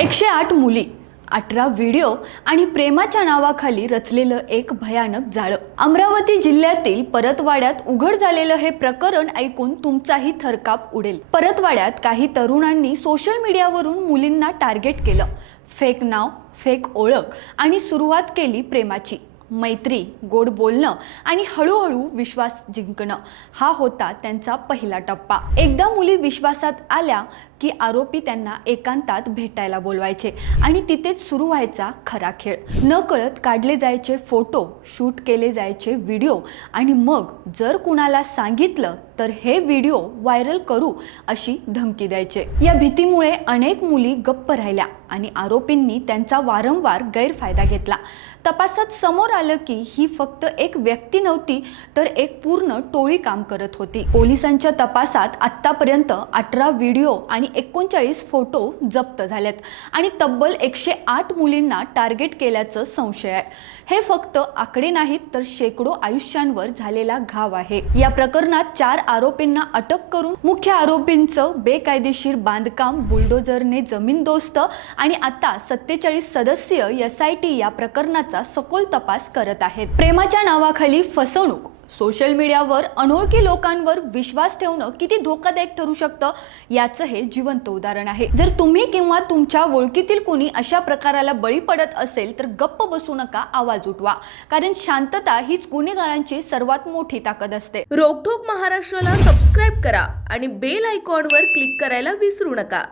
108 मुली, 18 व्हिडिओ आणि प्रेमाच्या नावाखाली रचलेलं एक भयानक जाळं. अमरावती जिल्ह्यातील परतवाड्यात उघड झालेलं हे प्रकरण ऐकून तुमचाही थरकाप उडेल. परतवाड्यात काही तरुणांनी सोशल मीडियावरून मुलींना टार्गेट केलं. फेक नाव, फेक ओळख आणि सुरुवात केली प्रेमाची. मैत्री, गोड बोलणं आणि हळूहळू विश्वास जिंकणं हा होता त्यांचा पहिला टप्पा. एकदा मुली विश्वासात आल्या की आरोपी त्यांना एकांतात भेटायला बोलवायचे आणि तिथेच सुरू व्हायचा खरा खेळ. नकळत काढले जायचे फोटो, शूट केले जायचे व्हिडिओ आणि मग जर कुणाला सांगितलं तर हे व्हिडिओ व्हायरल करू अशी धमकी द्यायचे. या भीतीमुळे अनेक मुली गप्प राहिल्या आणि आरोपींनी त्यांचा वारंवार गैरफायदा घेतला. तपासात समोर आलं की ही फक्त एक व्यक्ती नव्हती तर एक पूर्ण टोळी काम करत होती. पोलिसांच्या तपासात आत्तापर्यंत 18 व्हिडिओ आणि 39 फोटो जप्त झालेत आणि तब्बल 108 मुलींना टार्गेट केल्याचं संशय आहे. हे फक्त आकडे नाहीत तर शेकडो आयुष्यांवर झालेला घाव आहे. या प्रकरणात 4 आरोपींना अटक करून मुख्य आरोपींचं बेकायदेशीर बांधकाम, बुलडोझरने जमीनदोस्त आणि आता 47 सदस्यीय SIT या प्रकरणाचा सखोल तपास करत आहेत. प्रेमाच्या नावाखाली फसवणूक, सोशल मीडियावर अनोळखी लोकांवर विश्वास ठेवणं किती धोकादायक ठरू शकतं याचं हे जिवंत उदाहरण आहे. जर तुम्ही किंवा तुमच्या ओळखीतील कुणी अशा प्रकाराला बळी पडत असेल तर गप्प बसू नका, आवाज उठवा, कारण शांतता हीच गुन्हेगारांची सर्वात मोठी ताकद असते. रोकठोक महाराष्ट्राला सबस्क्राईब करा आणि बेल आयकॉनवर क्लिक करायला विसरू नका.